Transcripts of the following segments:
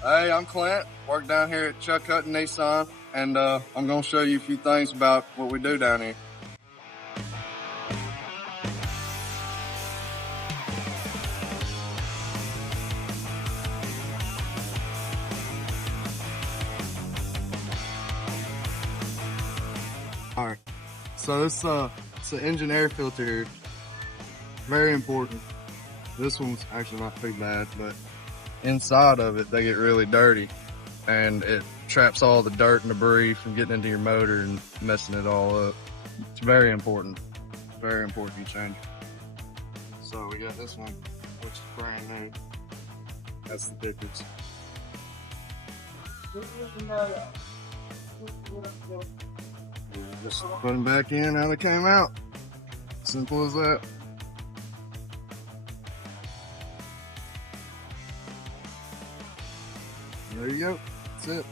Hey, I'm Clint. Work down here at Chuck Hutton Nissan, and I'm going to show you a few things about what we do down here. Alright, so this it's an engine air filter here. Very important. This one's actually not too bad, but inside of it they get really dirty, and it traps all the dirt and debris from getting into your motor and messing it all up. It's very important. Very important you change. So we got this one, which is brand new. That's the difference. Just put them back in how they came out. Simple as that. There you go. That's it.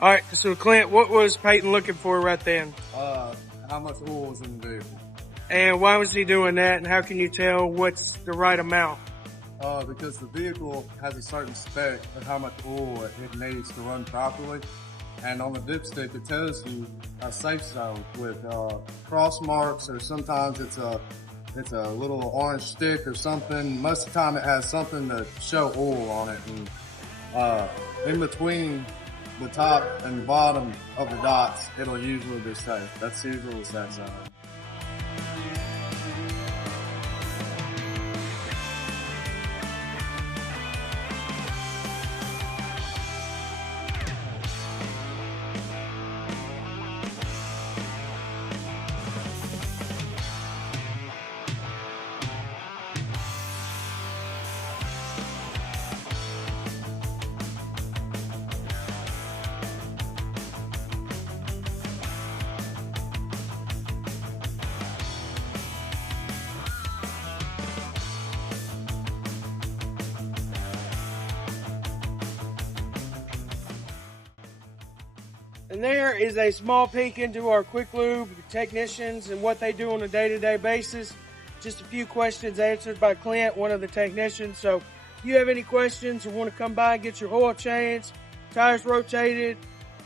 All right, so Clint, what was Peyton looking for right then? How much oil is in the vehicle? And why was he doing that? And how can you tell what's the right amount? Because the vehicle has a certain spec of how much oil it needs to run properly. And on the dipstick, it tells you a safe zone with cross marks, or sometimes it's a little orange stick or something. Most of the time it has something to show oil on it. And in between the top and bottom of the dots, it'll usually be safe. That's usually the safe zone. And there is a small peek into our quick lube technicians and what they do on a day-to-day basis. Just a few questions answered by Clint, one of the technicians. So if you have any questions or want to come by and get your oil changed, tires rotated,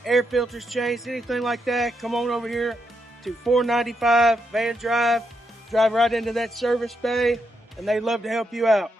air filters changed, anything like that, come on over here to 495 Van Drive. Drive right into that service bay, and they'd love to help you out.